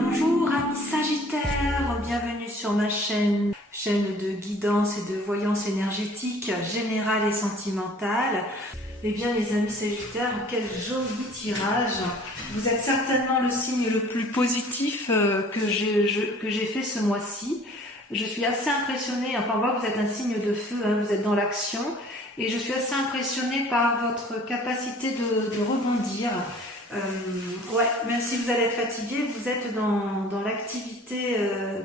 Bonjour amis Sagittaires, bienvenue sur ma chaîne de guidance et de voyance énergétique générale et sentimentale. Eh bien les amis Sagittaires, quel joli tirage. Vous êtes certainement le signe le plus positif que j'ai fait ce mois-ci. Je suis assez impressionnée, enfin moi vous êtes un signe de feu, hein, vous êtes dans l'action. Et je suis assez impressionnée par votre capacité de rebondir. Ouais, même si vous allez être fatigué, vous êtes dans l'activité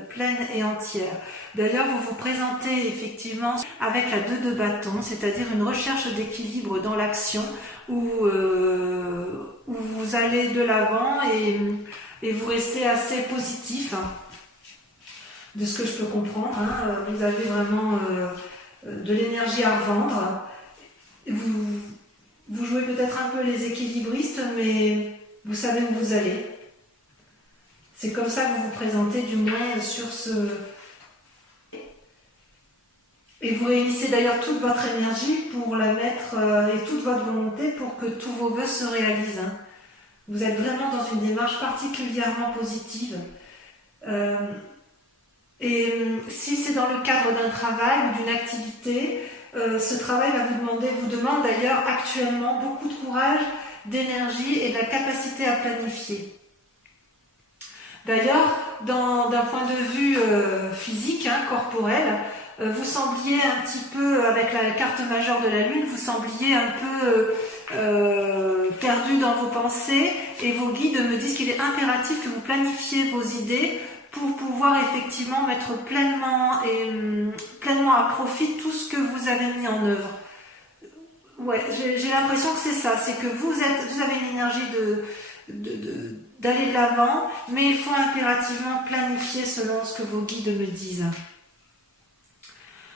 pleine et entière. D'ailleurs, vous vous présentez effectivement avec la 2 de bâton, c'est-à-dire une recherche d'équilibre dans l'action où vous allez de l'avant et vous restez assez positif, hein, de ce que je peux comprendre. Hein. Vous avez vraiment de l'énergie à revendre. Vous jouez peut-être un peu les équilibristes, mais vous savez où vous allez. C'est comme ça que vous vous présentez, du moins sur ce... Et vous réunissez d'ailleurs toute votre énergie pour la mettre, et toute votre volonté pour que tous vos vœux se réalisent. Hein. Vous êtes vraiment dans une démarche particulièrement positive. Et si c'est dans le cadre d'un travail ou d'une activité, ce travail vous demande d'ailleurs actuellement beaucoup de courage, d'énergie et de la capacité à planifier. D'ailleurs, d'un point de vue physique, hein, corporel, vous sembliez un petit peu, avec la carte majeure de la Lune, vous sembliez un peu perdu dans vos pensées, et vos guides me disent qu'il est impératif que vous planifiez vos idées pour pouvoir effectivement mettre pleinement à profit tout ce que vous avez mis en œuvre. Ouais, j'ai l'impression que c'est ça, c'est que vous avez une énergie d'aller de l'avant, mais il faut impérativement planifier selon ce que vos guides me disent.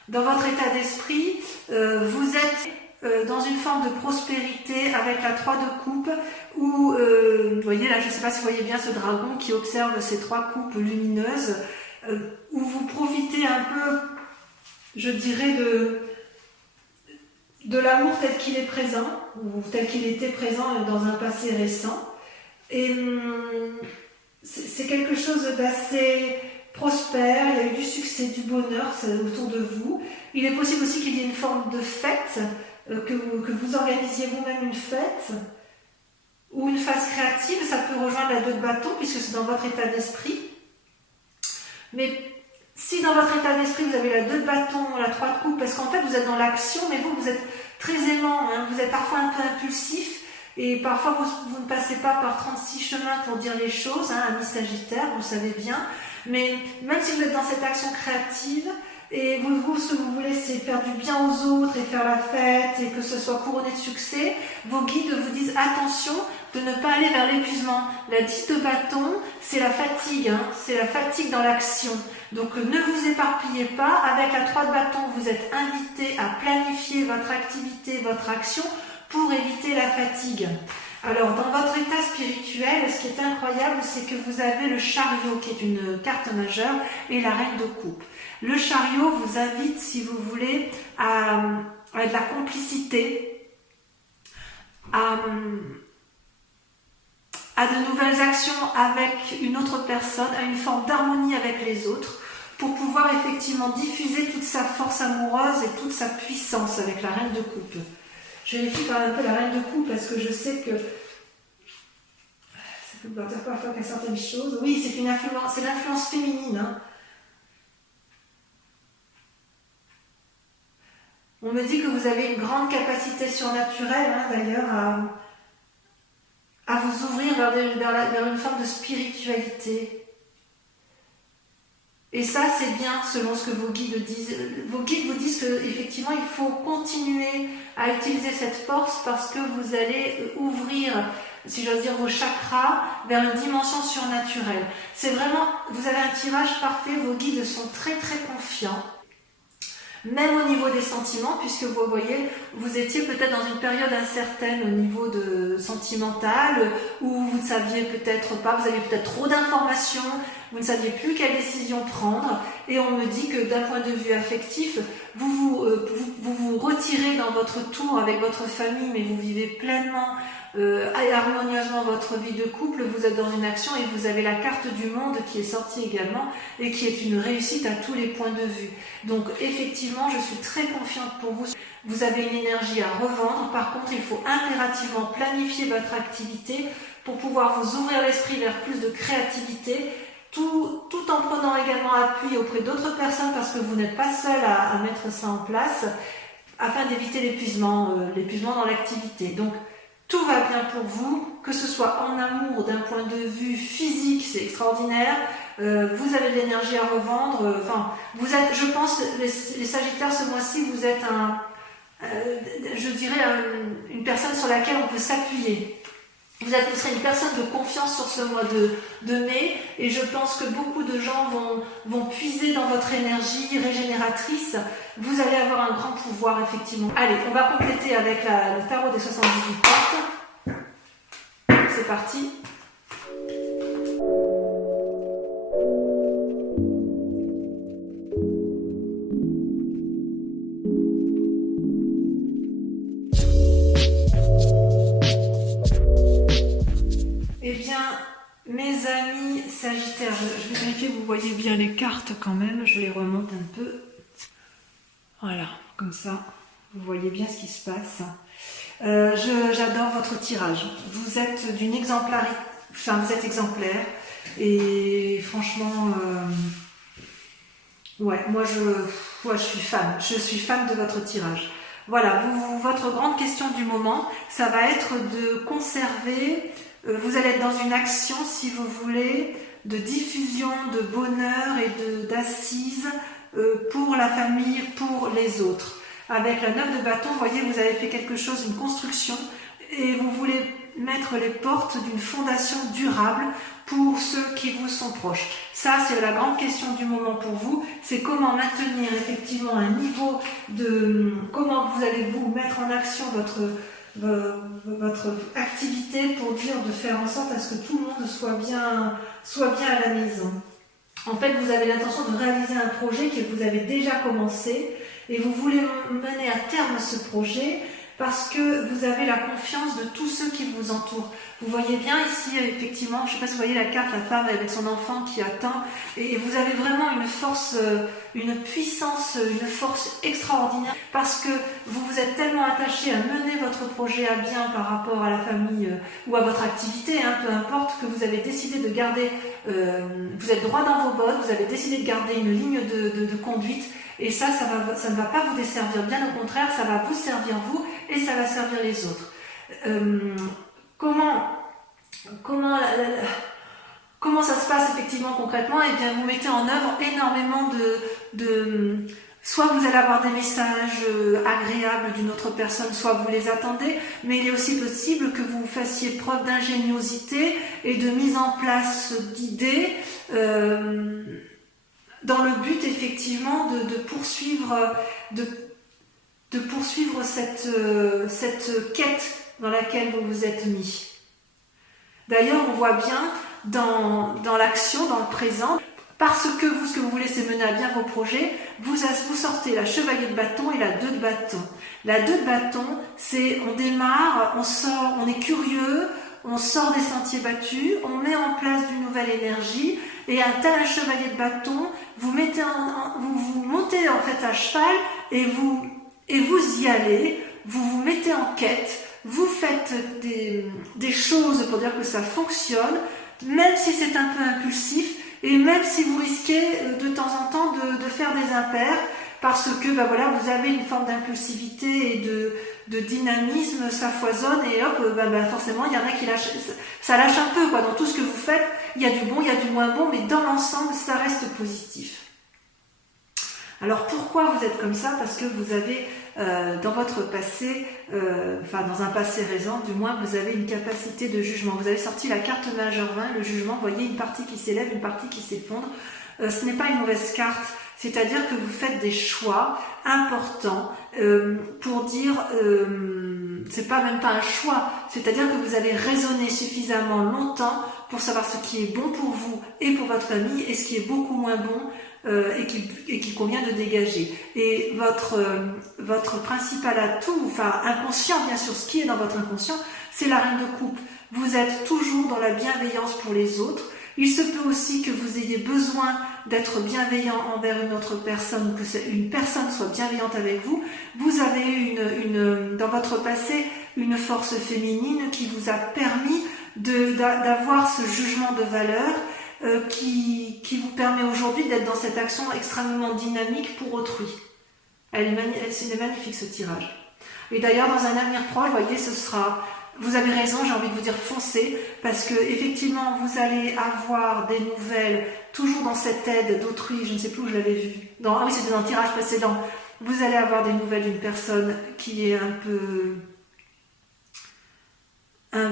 Dans votre état d'esprit, vous êtes dans une forme de prospérité avec la 3 de coupe où, vous voyez là, je ne sais pas si vous voyez bien ce dragon qui observe ces 3 coupes lumineuses, où vous profitez un peu, je dirais, de l'amour tel qu'il est présent, ou tel qu'il était présent dans un passé récent. Et c'est quelque chose d'assez prospère, il y a eu du succès, du bonheur autour de vous. Il est possible aussi qu'il y ait une forme de fête, que vous organisiez vous-même une fête, ou une phase créative, ça peut rejoindre la 2 de bâton, puisque c'est dans votre état d'esprit. Mais si dans votre état d'esprit, vous avez la 2 de bâton, la 3 de coupe, parce qu'en fait, vous êtes dans l'action, mais vous êtes très aimant, hein, vous êtes parfois un peu impulsif, et parfois, vous ne passez pas par 36 chemins pour dire les choses, hein, amis Sagittaire, vous le savez bien. Mais même si vous êtes dans cette action créative, et ce que vous voulez, c'est faire du bien aux autres et faire la fête et que ce soit couronné de succès, vos guides vous disent attention de ne pas aller vers l'épuisement. La 10 de bâton, c'est la fatigue, hein, c'est la fatigue dans l'action. Donc ne vous éparpillez pas. Avec la 3 de bâton, vous êtes invité à planifier votre activité, votre action pour éviter la fatigue. Alors, dans votre état spirituel, ce qui est incroyable, c'est que vous avez le chariot, qui est une carte majeure, et la reine de coupe. Le chariot vous invite, si vous voulez, à de la complicité, à de nouvelles actions avec une autre personne, à une forme d'harmonie avec les autres, pour pouvoir effectivement diffuser toute sa force amoureuse et toute sa puissance avec la reine de coupe. Je vérifie quand même un peu la reine de coupe parce que je sais que ça peut vouloir dire parfois qu'il y a certaines choses. Oui, c'est l'influence féminine. Hein. On me dit que vous avez une grande capacité surnaturelle, hein, d'ailleurs, à vous ouvrir vers une forme de spiritualité. Et ça, c'est bien selon ce que vos guides disent. Vos guides vous disent qu'effectivement, il faut continuer à utiliser cette force parce que vous allez ouvrir, si j'ose dire, vos chakras vers une dimension surnaturelle. C'est vraiment, vous avez un tirage parfait, vos guides sont très très confiants. Même au niveau des sentiments, puisque vous voyez, vous étiez peut-être dans une période incertaine au niveau sentimental, où vous ne saviez peut-être pas, vous aviez peut-être trop d'informations, vous ne saviez plus quelle décision prendre, et on me dit que d'un point de vue affectif, vous vous retirez dans votre tour avec votre famille, mais vous vivez pleinement harmonieusement votre vie de couple, vous êtes dans une action et vous avez la carte du monde qui est sortie également et qui est une réussite à tous les points de vue. Donc effectivement, je suis très confiante pour vous. Vous avez une énergie à revendre. Par contre, il faut impérativement planifier votre activité pour pouvoir vous ouvrir l'esprit vers plus de créativité, tout en prenant également appui auprès d'autres personnes parce que vous n'êtes pas seul à mettre ça en place afin d'éviter l'épuisement dans l'activité. Donc, tout va bien pour vous, que ce soit en amour, d'un point de vue physique, c'est extraordinaire. Vous avez de l'énergie à revendre. Vous êtes, je pense, les Sagittaires, ce mois-ci, vous êtes je dirais, une personne sur laquelle on peut s'appuyer. Vous serez une personne de confiance sur ce mois de mai et je pense que beaucoup de gens vont puiser dans votre énergie régénératrice. Vous allez avoir un grand pouvoir, effectivement. Allez, on va compléter avec le tarot des 78 cartes. C'est parti. Mes amis Sagittaires, je vais vérifier que vous voyez bien les cartes quand même, je les remonte un peu. Voilà, comme ça, vous voyez bien ce qui se passe. J'adore votre tirage. Vous êtes d'une exemplarité, vous êtes exemplaire. Et franchement, ouais, moi je suis fan. Je suis fan de votre tirage. Voilà, votre grande question du moment, ça va être de conserver. Vous allez être dans une action, si vous voulez, de diffusion, de bonheur et d'assises pour la famille, pour les autres. Avec la 9 de bâton, vous voyez, vous avez fait quelque chose, une construction, et vous voulez mettre les portes d'une fondation durable pour ceux qui vous sont proches. Ça, c'est la grande question du moment pour vous, c'est comment maintenir effectivement un niveau de... Comment vous allez vous mettre en action votre activité pour dire de faire en sorte à ce que tout le monde soit bien à la maison. En fait, vous avez l'intention de réaliser un projet que vous avez déjà commencé et vous voulez mener à terme ce projet parce que vous avez la confiance de tous ceux qui vous entourent. Vous voyez bien ici, effectivement, je ne sais pas si vous voyez la carte, la femme avec son enfant qui attend, et vous avez vraiment une force, une puissance, une force extraordinaire, parce que vous vous êtes tellement attaché à mener votre projet à bien par rapport à la famille ou à votre activité, peu importe, que vous avez décidé de garder, vous êtes droit dans vos bottes, vous avez décidé de garder une ligne de conduite, et ça ne va pas vous desservir, bien au contraire, ça va vous servir vous, et ça va servir les autres. Comment ça se passe effectivement concrètement? Eh bien, vous mettez en œuvre énormément soit vous allez avoir des messages agréables d'une autre personne, soit vous les attendez, mais il est aussi possible que vous fassiez preuve d'ingéniosité et de mise en place d'idées dans le but effectivement de poursuivre cette quête dans laquelle vous vous êtes mis. D'ailleurs, on voit bien dans l'action, dans le présent, parce que ce que vous voulez, c'est mener à bien vos projets, vous sortez la chevalier de bâton et la 2 de bâton. La 2 de bâton, c'est on démarre, on est curieux, on sort des sentiers battus, on met en place d'une nouvelle énergie, et un tel chevalier de bâton, vous montez en fait à cheval et vous y allez, vous vous mettez en quête, vous faites des choses pour dire que ça fonctionne, même si c'est un peu impulsif et même si vous risquez de temps en temps de faire des impairs parce que vous avez une forme d'impulsivité et de dynamisme, ça foisonne et hop, forcément il y en a qui lâchent, ça lâche un peu dans tout ce que vous faites, il y a du bon, il y a du moins bon, mais dans l'ensemble ça reste positif. Alors pourquoi vous êtes comme ça? Parce que vous avez dans votre passé, dans un passé récent, du moins vous avez une capacité de jugement. Vous avez sorti la carte majeure 20, le jugement, vous voyez une partie qui s'élève, une partie qui s'effondre. Ce n'est pas une mauvaise carte, c'est-à-dire que vous faites des choix importants pour dire, c'est pas même pas un choix, c'est-à-dire que vous avez raisonné suffisamment longtemps pour savoir ce qui est bon pour vous et pour votre famille et ce qui est beaucoup moins bon et qu'il convient de dégager. Et votre principal atout, inconscient bien sûr, ce qui est dans votre inconscient, c'est la reine de coupe. Vous êtes toujours dans la bienveillance pour les autres. Il se peut aussi que vous ayez besoin d'être bienveillant envers une autre personne, que une personne soit bienveillante avec vous. Vous avez eu dans votre passé une force féminine qui vous a permis d'avoir ce jugement de valeur qui vous permet aujourd'hui d'être dans cette action extrêmement dynamique pour autrui. C'est magnifique ce tirage. Et d'ailleurs, dans un avenir proche, vous voyez, vous avez raison, j'ai envie de vous dire foncez, parce que effectivement, vous allez avoir des nouvelles, toujours dans cette aide d'autrui, je ne sais plus où je l'avais vu. Ah oui, c'était dans le tirage précédent. Vous allez avoir des nouvelles d'une personne qui est un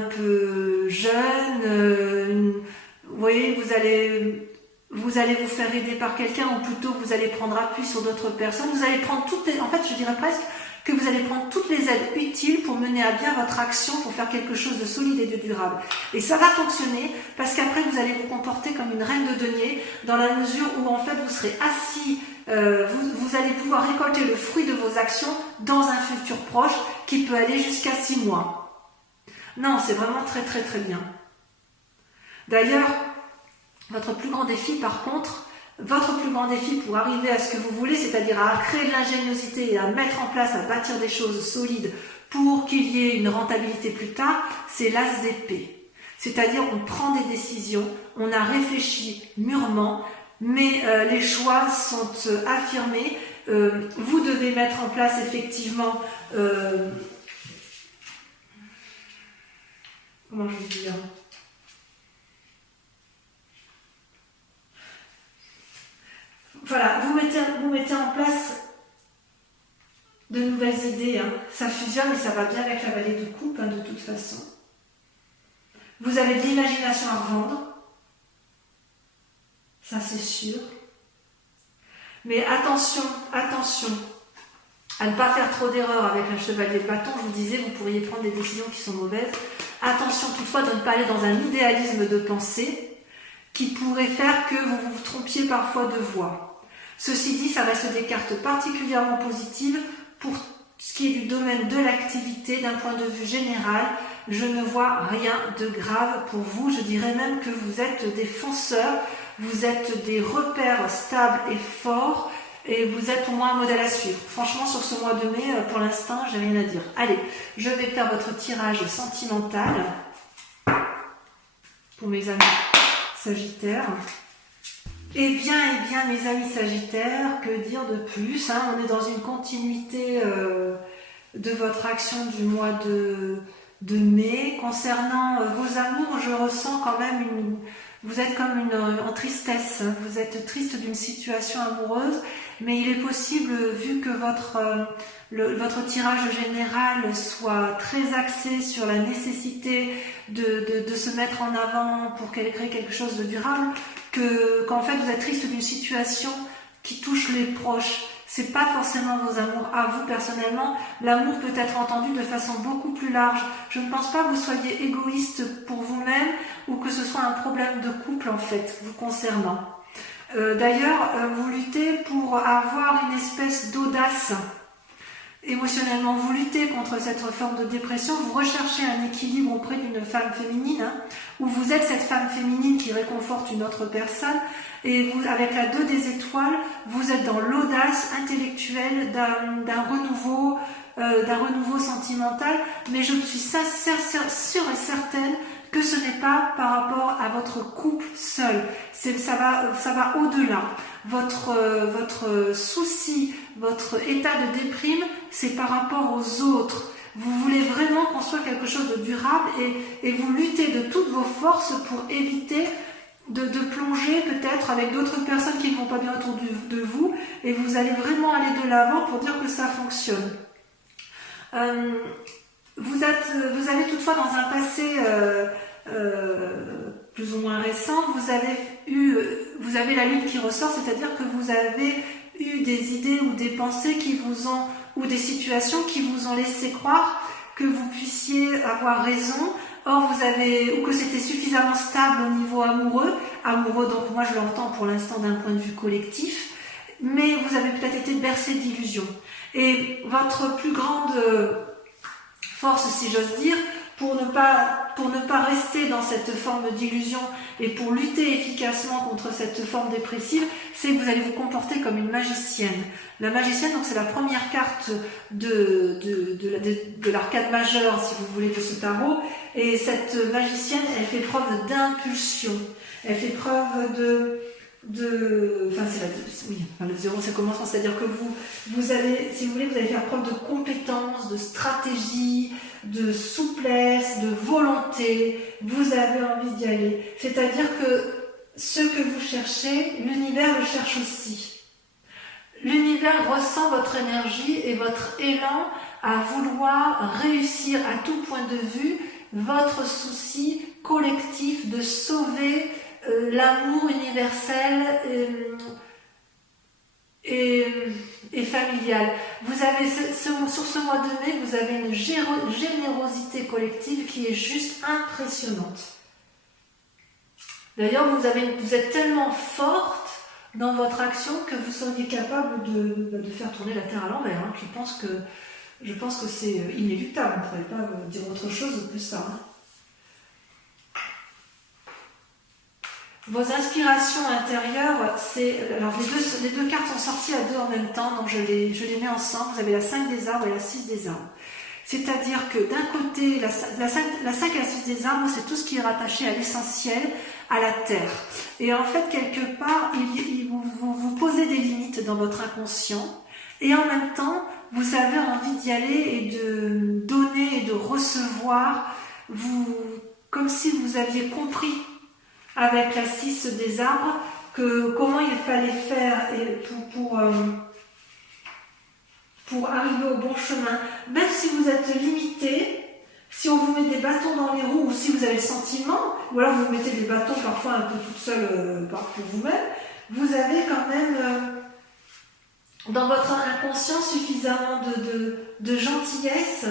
peu jeune. Vous voyez, vous allez vous faire aider par quelqu'un, ou plutôt vous allez prendre appui sur d'autres personnes. Vous allez prendre en fait, je dirais presque que vous allez prendre toutes les aides utiles pour mener à bien votre action, pour faire quelque chose de solide et de durable. Et ça va fonctionner parce qu'après vous allez vous comporter comme une reine de denier, dans la mesure où en fait vous serez assis, vous allez pouvoir récolter le fruit de vos actions dans un futur proche qui peut aller jusqu'à 6 mois. Non, c'est vraiment très très très bien. D'ailleurs, votre plus grand défi par contre, pour arriver à ce que vous voulez, c'est-à-dire à créer de l'ingéniosité et à mettre en place, à bâtir des choses solides pour qu'il y ait une rentabilité plus tard, c'est l'as d'épée. C'est-à-dire on prend des décisions, on a réfléchi mûrement, mais les choix sont affirmés. Vous devez mettre en place effectivement... comment je vais dire ? Voilà, vous mettez en place de nouvelles idées. Ça fusionne et ça va bien avec la vallée de coupe, de toute façon. Vous avez de l'imagination à revendre. Ça, c'est sûr. Mais attention à ne pas faire trop d'erreurs avec un chevalier de bâton. Je vous disais, vous pourriez prendre des décisions qui sont mauvaises. Attention toutefois de ne pas aller dans un idéalisme de pensée qui pourrait faire que vous vous trompiez parfois de voie. Ceci dit, ça reste des cartes particulièrement positives pour ce qui est du domaine de l'activité. D'un point de vue général, je ne vois rien de grave pour vous. Je dirais même que vous êtes des fonceurs, vous êtes des repères stables et forts, et vous êtes pour moi un modèle à suivre. Franchement, sur ce mois de mai, pour l'instant, j'ai rien à dire. Allez, je vais faire votre tirage sentimental pour mes amis Sagittaires. Eh bien, mes amis Sagittaires, que dire de plus, on est dans une continuité de votre action du mois de mai. Concernant vos amours, je ressens quand même vous êtes comme en tristesse. Vous êtes triste d'une situation amoureuse, mais il est possible, vu que votre tirage général soit très axé sur la nécessité de se mettre en avant pour créer quelque chose de durable, qu'en fait vous êtes triste d'une situation qui touche les proches. C'est pas forcément vos amours à vous personnellement. L'amour peut être entendu de façon beaucoup plus large. Je ne pense pas que vous soyez égoïste pour vous-même ou que ce soit un problème de couple en fait vous concernant. D'ailleurs, vous luttez pour avoir une espèce d'audace émotionnellement. Vous luttez contre cette forme de dépression. Vous recherchez un équilibre auprès d'une femme féminine, où vous êtes cette femme féminine qui réconforte une autre personne. Et vous, avec la 2 des étoiles, vous êtes dans l'audace intellectuelle d'un renouveau sentimental. Mais je suis sûre et certaine que ce n'est pas par rapport à votre couple seul. Ça va au-delà. Votre souci, votre état de déprime, c'est par rapport aux autres. Vous voulez vraiment construire quelque chose de durable et vous luttez de toutes vos forces pour éviter de plonger peut-être avec d'autres personnes qui ne vont pas bien autour de vous, et vous allez vraiment aller de l'avant pour dire que ça fonctionne. Vous avez toutefois dans un passé plus ou moins récent, vous avez la lune qui ressort, c'est-à-dire que vous avez eu des idées ou des pensées ou des situations qui vous ont laissé croire que vous puissiez avoir raison. Or, ou que c'était suffisamment stable au niveau amoureux, donc moi je l'entends pour l'instant d'un point de vue collectif, mais vous avez peut-être été bercé d'illusions. Et votre plus grande force, si j'ose dire, pour ne pas rester dans cette forme d'illusion et pour lutter efficacement contre cette forme dépressive, c'est que vous allez vous comporter comme une magicienne. La magicienne, donc c'est la première carte de l'arcade majeure, si vous voulez, de ce tarot. Et cette magicienne, elle fait preuve d'impulsion. Elle fait preuve le 0 ça commence, c'est-à-dire que vous allez, si vous voulez, vous allez faire preuve de compétence, de stratégie, de souplesse, de volonté, vous avez envie d'y aller. C'est-à-dire que ce que vous cherchez, l'univers le cherche aussi. L'univers ressent votre énergie et votre élan à vouloir réussir à tout point de vue votre souci collectif de sauver l'amour universel et familial. Vous avez sur ce mois de mai, vous avez une générosité collective qui est juste impressionnante. D'ailleurs, vous êtes tellement forte dans votre action que vous seriez capable de faire tourner la Terre à l'envers. Hein. Je pense que c'est inéluctable. On ne pourrait pas dire autre chose que ça. Hein. Vos inspirations intérieures, alors les deux cartes sont sorties à deux en même temps, donc je les mets ensemble. Vous avez la 5 des arbres et la 6 des arbres. C'est-à-dire que d'un côté, la 5 et la 6 des arbres, c'est tout ce qui est rattaché à l'essentiel, à la terre. Et en fait, quelque part, vous posez des limites dans votre inconscient, et en même temps, vous avez envie d'y aller et de donner et de recevoir, comme si vous aviez compris avec la 6 des arbres comment il fallait faire pour arriver au bon chemin. Même si vous êtes limité, si on vous met des bâtons dans les roues, ou si vous avez le sentiment, ou alors vous mettez des bâtons parfois un peu toute seule pour vous-même, vous avez quand même dans votre inconscient suffisamment de gentillesse.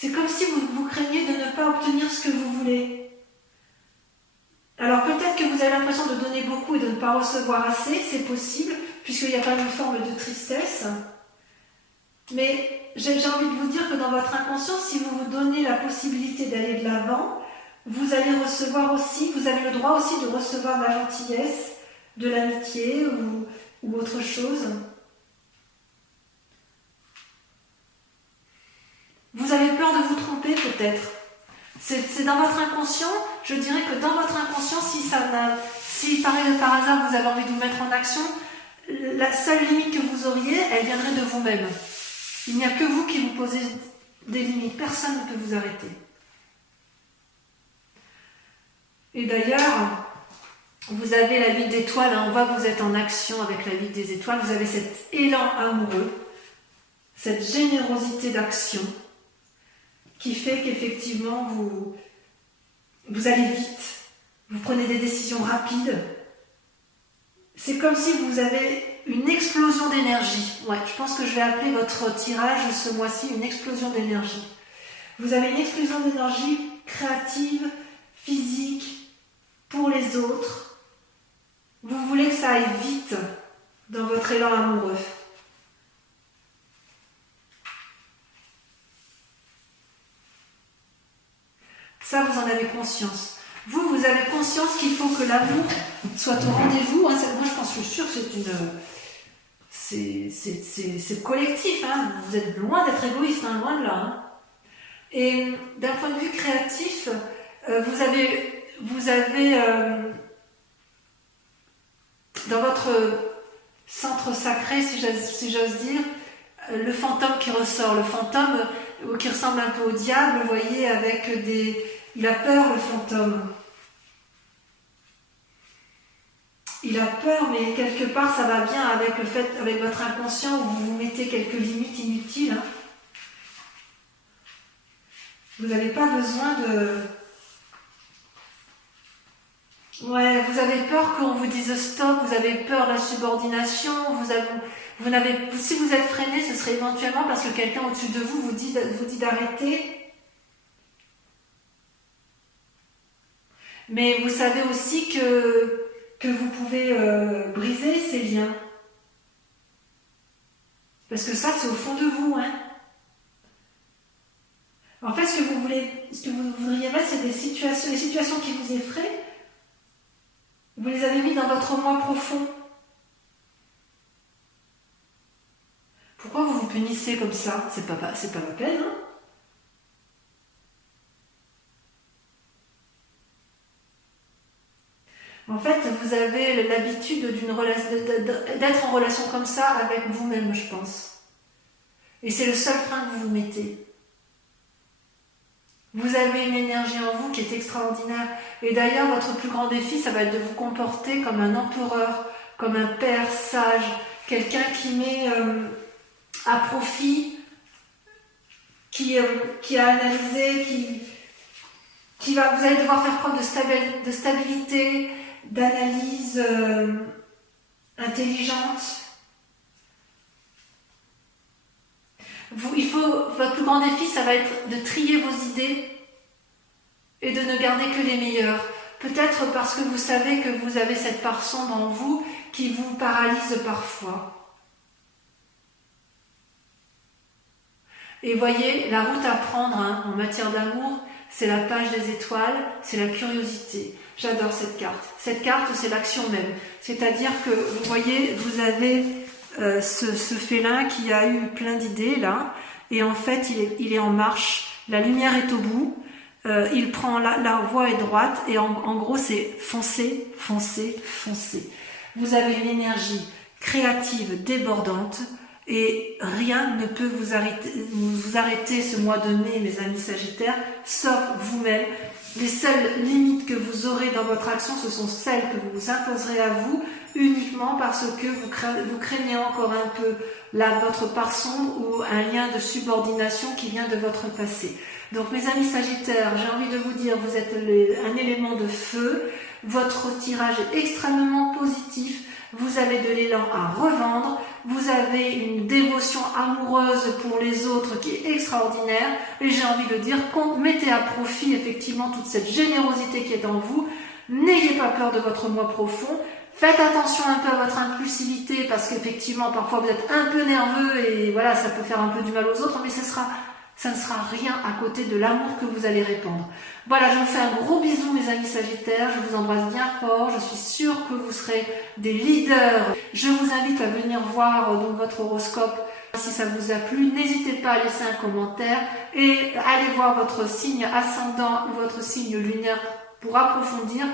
C'est comme si vous craignez de ne pas obtenir ce que vous voulez. Alors peut-être que vous avez l'impression de donner beaucoup et de ne pas recevoir assez, c'est possible, puisqu'il y a quand même une forme de tristesse. Mais j'ai envie de vous dire que dans votre inconscient, si vous vous donnez la possibilité d'aller de l'avant, vous allez recevoir aussi, vous avez le droit aussi de recevoir de la gentillesse, de l'amitié ou autre chose. Vous avez peur de vous tromper peut-être. C'est dans votre inconscient, je dirais que dans votre inconscient, si par hasard vous avez envie de vous mettre en action, la seule limite que vous auriez, elle viendrait de vous-même. Il n'y a que vous qui vous posez des limites, personne ne peut vous arrêter. Et d'ailleurs, vous avez la vie d'étoile, on voit que vous êtes en action avec la vie des étoiles, vous avez cet élan amoureux, cette générosité d'action, qui fait qu'effectivement vous allez vite, vous prenez des décisions rapides. C'est comme si vous avez une explosion d'énergie. Ouais, je pense que je vais appeler votre tirage ce mois-ci une explosion d'énergie. Vous avez une explosion d'énergie créative, physique, pour les autres. Vous voulez que ça aille vite dans votre élan amoureux. Ça, vous en avez conscience. Vous avez conscience qu'il faut que l'amour soit au rendez-vous. Moi, je suis sûre que c'est collectif. Hein. Vous êtes loin d'être égoïste, hein, loin de là. Hein. Et d'un point de vue créatif, vous avez dans votre centre sacré, si j'ose dire, le fantôme qui ressort. Le fantôme qui ressemble un peu au diable, vous voyez, avec des... Il a peur, le fantôme. Il a peur, mais quelque part, ça va bien avec avec votre inconscient où vous vous mettez quelques limites inutiles. Hein. Vous n'avez pas besoin de... Ouais, vous avez peur qu'on vous dise stop, vous avez peur de la subordination, si vous êtes freiné, ce serait éventuellement parce que quelqu'un au-dessus de vous dit d'arrêter. Mais vous savez aussi que vous pouvez briser ces liens. Parce que ça, c'est au fond de vous, hein. En fait, ce que vous voudriez mettre, c'est les situations qui vous effraient. Vous les avez mis dans votre moi profond. Pourquoi vous vous punissez comme ça? C'est pas la peine, hein. En fait, vous avez l'habitude d'être en relation comme ça avec vous-même, je pense. Et c'est le seul frein que vous vous mettez. Vous avez une énergie en vous qui est extraordinaire. Et d'ailleurs, votre plus grand défi, ça va être de vous comporter comme un empereur, comme un père sage, quelqu'un qui met à profit, qui a analysé, vous allez devoir faire preuve de stabilité, d'analyse intelligente. Votre plus grand défi, ça va être de trier vos idées et de ne garder que les meilleures. Peut-être parce que vous savez que vous avez cette part sombre en vous qui vous paralyse parfois. Et voyez, la route à prendre en matière d'amour, c'est la page des étoiles, c'est la curiosité. J'adore cette carte. Cette carte, c'est l'action même. C'est-à-dire que, vous voyez, vous avez ce félin qui a eu plein d'idées, là, et en fait, il est en marche. La lumière est au bout. Il prend la voie est droite, et en gros, c'est foncer, foncer, foncer. Vous avez une énergie créative, débordante, et rien ne peut vous arrêter ce mois de mai, mes amis Sagittaires, sauf vous-même. Les seules limites que vous aurez dans votre action, ce sont celles que vous vous imposerez à vous, uniquement parce que vous craignez encore un peu votre part sombre ou un lien de subordination qui vient de votre passé. Donc mes amis Sagittaires, j'ai envie de vous dire, vous êtes un élément de feu, votre tirage est extrêmement positif, vous avez de l'élan à revendre, vous avez une dévotion amoureuse pour les autres qui est extraordinaire, et j'ai envie de dire, mettez à profit effectivement toute cette générosité qui est en vous, n'ayez pas peur de votre moi profond, faites attention un peu à votre impulsivité, parce qu'effectivement parfois vous êtes un peu nerveux, et voilà, ça peut faire un peu du mal aux autres, mais ça ne sera rien à côté de l'amour que vous allez répandre. Voilà, je vous fais un gros bisou mes amis Sagittaires, je vous embrasse bien fort, je suis sûre que vous serez des leaders. Je vous invite à venir voir donc votre horoscope si ça vous a plu. N'hésitez pas à laisser un commentaire et allez voir votre signe ascendant ou votre signe lunaire pour approfondir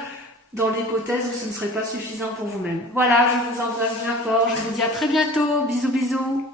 dans l'hypothèse où ce ne serait pas suffisant pour vous-même. Voilà, je vous embrasse bien fort, je vous dis à très bientôt, bisous bisous.